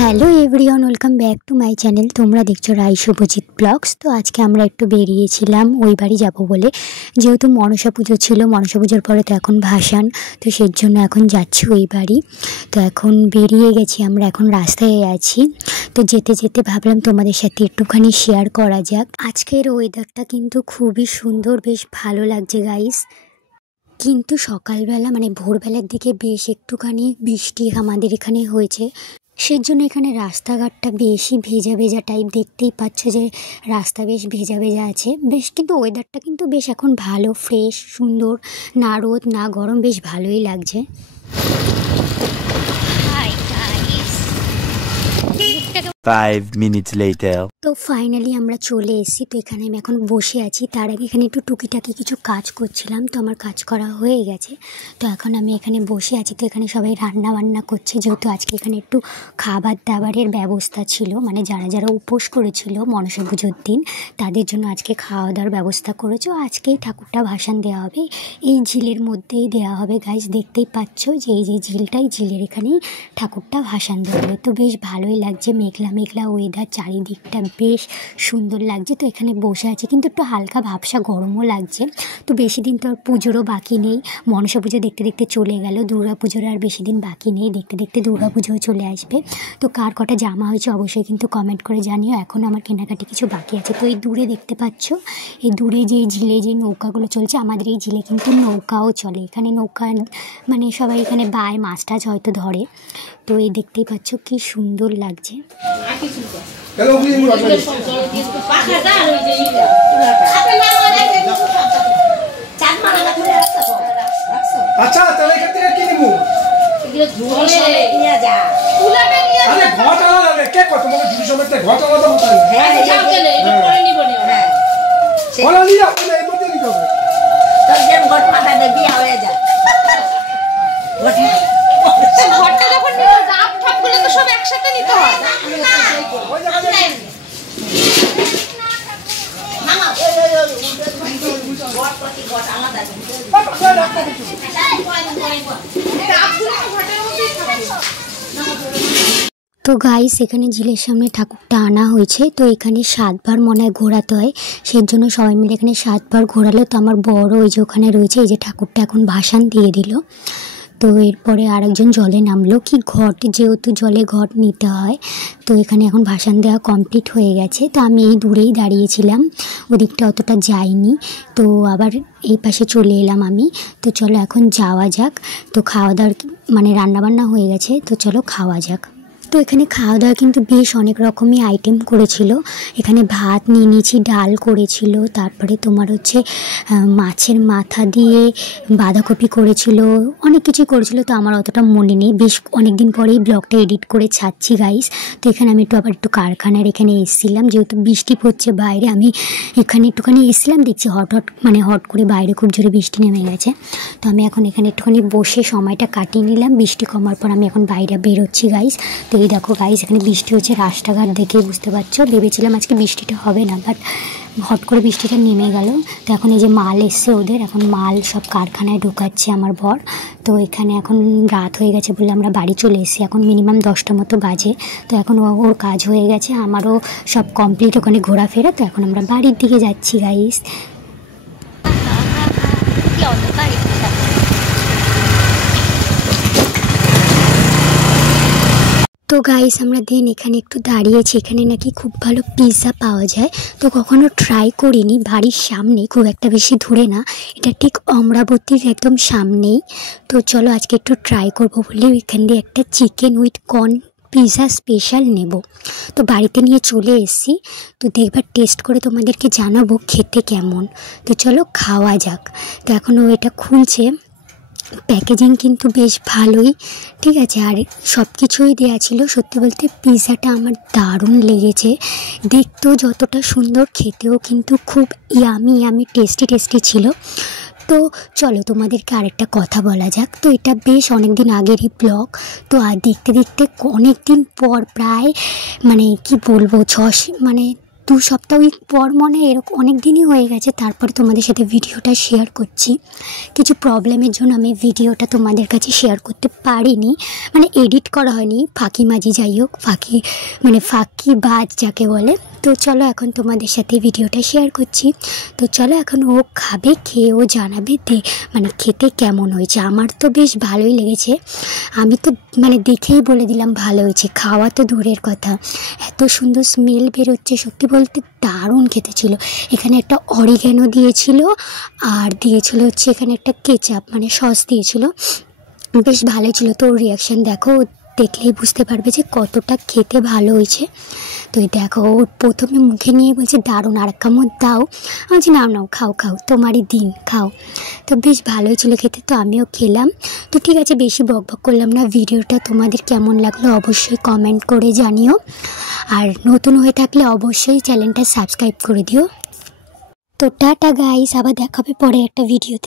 Hello everyone, welcome back to my channel. তোমরা দেখছো রাই Subhajit blogs. তো আজকে আমরা একটু বেরিয়েছিলাম ওই বাড়ি যাবো বলে, যেহেতু মনসা পুজো ছিল। মনসা পুজোর পরে তো এখন ভাসান, তো সেই জন্য এখন যাচ্ছি ওই বাড়ি। তো এখন বেরিয়ে গেছি আমরা, এখন রাস্তায় আছি। তো যেতে যেতে ভাবলাম তোমাদের সাথে একটুখানি শেয়ার করা যাক। আজকের ওয়েদারটা কিন্তু খুবই সুন্দর, বেশ ভালো লাগছে গাইস। কিন্তু সকালবেলা মানে ভোরবেলার দিকে বেশ একটুখানি বৃষ্টি আমাদের এখানে হয়েছে, সেজন্য এখানে রাস্তাঘাটটা বেশি ভেজা ভেজা টাইপ। দেখতেই পাচ্ছ যে রাস্তা বেশ ভেজা ভেজা আছে বেশ, কিন্তু ওয়েদারটা কিন্তু বেশ এখন ভালো, ফ্রেশ, সুন্দর, না রোদ না গরম, বেশ ভালোই লাগছে। Five minutes later. তো ফাইনালি আমরা চলে এসেছি। তো এখানে আমি এখন বসে আছি। তার আগে এখানে একটু টুকিটাকি কিছু কাজ করছিলাম, তো আমার কাজ করা হয়ে গেছে। তো এখন আমি এখানে বসে আছি। তো এখানে সবাই রান্না বান্না করছে, যেহেতু আজকে এখানে একটু খাবার দাবারের ব্যবস্থা ছিল, মানে যারা যারা উপোস করেছিল মনসা পুজোর দিন তাদের জন্য আজকে খাওয়া দাওয়ার ব্যবস্থা করেছে। আজকেই ঠাকুরটা ভাসান দেওয়া হবে, এই ঝিলের মধ্যেই দেওয়া হবে গাইস। দেখতেই পাচ্ছ যে এই যে ঝিলটাই, ঝিলের এখানেই ঠাকুরটা ভাসান দেওয়া হবে। তো বেশ ভালোই লাগছে, মেঘলা মেঘলা ওয়েদার, চারিদিকটা বেশ সুন্দর লাগছে। তো এখানে বসে আছে, কিন্তু একটু হালকা ভাবসা গরমও লাগছে। তো বেশি দিন তো আর পুজোরও বাকি নেই, মনসা পুজো দেখতে দেখতে চলে গেল, দুর্গা পুজোর আর বেশি দিন বাকি নেই, দেখতে দেখতে দুর্গা পুজোও চলে আসবে। তো কার কটা জামা হয়েছে অবশ্যই কিন্তু কমেন্ট করে জানিও। এখন আমার কেনাকাটি কিছু বাকি আছে। তো এই দূরে দেখতে পাচ্ছ, এই দূরে যে ঝিলে যে নৌকাগুলো চলছে, আমাদের এই ঝিলে কিন্তু নৌকাও চলে। এখানে নৌকা মানে সবাই এখানে বায়, মাছ টাছ হয়তো ধরে। তো এই দেখতেই পাচ্ছ কি সুন্দর লাগছে। আচ্ছা তাহলে এখান থেকে কি নিব? ঝুড়ি নিয়ে যা। আরে ঘট আলাদা কে কত তোমাকে ঝুড়ি সমেত ঘট আলাদা মত। হ্যাঁ যাও গেলে এটা পরে নিব নি। হ্যাঁ বলা নিয়া আপনি এই মধ্যে নিতে হবে। তার যেন ঘট মাথা দে বিয়া হয়ে যা। ঘটটা যখন নিব গাপ ঠাপগুলো তো সব একসাথে নিতে হয়। ওই জায়গায় মামা ঘট প্রতি ঘট আলাদা। তো গাইস এখানে ঝিলের সামনে ঠাকুরটা আনা হয়েছে। তো এখানে 7 বার মনে হয় ঘোরাতে হয়, সেই জন্য সবাই মিলে এখানে 7 বার ঘোরালো। তো আমার বড় ওই যে ওখানে রয়েছে, এই যে ঠাকুরটা এখন ভাসান দিয়ে দিল। তো এরপরে আরেকজন জলে নামলো, কি ঘট, যেহেতু জলে ঘট নিতে হয়। তো এখানে এখন ভাসান দেওয়া কমপ্লিট হয়ে গেছে। তো আমি এই দূরেই দাঁড়িয়েছিলাম, ওদিকটা অতটা যাইনি। তো আবার এই পাশে চলে এলাম আমি। তো চলো এখন যাওয়া যাক। তো খাওয়া দাওয়ার মানে রান্নাবান্না হয়ে গেছে, তো চলো খাওয়া যাক। তো এখানে খাওয়া দাওয়া কিন্তু বেশ অনেক রকমই আইটেম করেছিল। এখানে ভাত নিয়ে নিয়েছি, ডাল করেছিল, তারপরে তোমার হচ্ছে মাছের মাথা দিয়ে বাঁধাকপি করেছিল, অনেক কিছুই করেছিল। তো আমার অতটা মনে নেই, বেশ অনেক দিন পরেই ব্লগটা এডিট করে ছাড়ছি গাইস। তো এখানে আমি আবার একটু কারখানার এখানে এসেছিলাম, যেহেতু বৃষ্টি পড়ছে বাইরে। আমি এখানে একটুখানি এসেছিলাম, দেখছি হট করে বাইরে খুব জোরে বৃষ্টি নেমে গেছে। তো আমি এখন এখানে একটুখানি বসে সময়টা কাটিয়ে নিলাম। বৃষ্টি কমার পর আমি এখন বাইরে বেরোচ্ছি গাইস। তো এই দেখো গাইস, এখানে বৃষ্টি হচ্ছে, রাস্তাঘাট দেখে বুঝতে পারছো। ভেবেছিলাম আজকে বৃষ্টিটা হবে না, বাট হট করে বৃষ্টিটা নেমে গেল। তো এখন এই যে মাল এসছে ওদের, এখন মাল সব কারখানায় ঢোকাচ্ছে আমার বর। তো এখানে এখন রাত হয়ে গেছে বলে আমরা বাড়ি চলে এসেছি, এখন মিনিমাম 10টা মতো বাজে। তো এখন ওর কাজ হয়ে গেছে, আমারও সব কমপ্লিট ওখানে ঘোরাফেরা। তো এখন আমরা বাড়ির দিকে যাচ্ছি গাইস। তো গাইস আমরা দিন এখানে একটু দাঁড়িয়েছি, এখানে নাকি খুব ভালো পিৎজা পাওয়া যায়। তো কখনো ট্রাই করিনি, বাড়ির সামনে, খুব একটা বেশি দূরে না, এটা ঠিক অমরাবতীর একদম সামনেই। তো চলো আজকে একটু ট্রাই করবো বলে এখান দিয়ে একটা chicken with corn pizza special নেব। তো বাড়িতে নিয়ে চলে এসেছি। তো দেখবার টেস্ট করে তোমাদেরকে জানাবো খেতে কেমন। তো চলো খাওয়া যাক। তো এখনও এটা খুলছে, প্যাকেজিং কিন্তু বেশ ভালোই, ঠিক আছে। আর সব কিছুই দেওয়া ছিল। সত্যি বলতে পিৎজাটা আমার দারুণ লেগেছে, দেখতেও যতটা সুন্দর, খেতেও কিন্তু খুব ইয়ামি টেস্টি ছিল। তো চলো তোমাদেরকে আরেকটা কথা বলা যাক। তো এটা বেশ অনেক দিন আগেরই ব্লগ। তো আর দেখতে দেখতে অনেক দিন পর, প্রায় মানে কি বলবো, মানে 2 সপ্তাহ পর মনে এরকম অনেক দিনই হয়ে গেছে, তারপরে তোমাদের সাথে ভিডিওটা শেয়ার করছি। কিছু প্রবলেমের জন্য আমি ভিডিওটা তোমাদের কাছে শেয়ার করতে পারিনি, মানে এডিট করা হয়নি, ফাঁকিবাজি যাই হোক, ফাঁকিবাজ যাকে বলে। তো চলো এখন তোমাদের সাথে ভিডিওটা শেয়ার করছি। তো চলো এখন ও খাবে, খেয়ে ও জানাবে খেতে কেমন হয়েছে। আমার তো বেশ ভালোই লেগেছে, আমি তো দেখেই বলে দিলাম ভালো হয়েছে। খাওয়া তো দূরের কথা, এত সুন্দর স্মেল বেরোচ্ছে, সত্যি বলতে দারুণ খেতে ছিল। এখানে একটা অরিগ্যানো দিয়েছিল, আর দিয়েছিল হচ্ছে এখানে একটা কেচাপ সস দিয়েছিল, বেশ ভালো ছিল। তো ওর রিয়াকশান দেখো, দেখলেই বুঝতে পারবে যে কতটা খেতে ভালো হয়েছে। তো দেখো ও প্রথমে মুখে নিয়ে বলছে দারুণ, আর এক কামড় দাও। আমি বলছি নাও খাও তোমারই দিন, খাও। তো বেশ ভালোই ছিল খেতে, তো আমিও খেলাম। তো ঠিক আছে, বেশি বকবক করলাম না। ভিডিওটা তোমাদের কেমন লাগলো অবশ্যই কমেন্ট করে জানিও, আর নতুন হয়ে থাকলে অবশ্যই চ্যানেলটা সাবস্ক্রাইব করে দিও। তো টাটা গাইস, আবার দেখা হবে পরে একটা ভিডিওতে।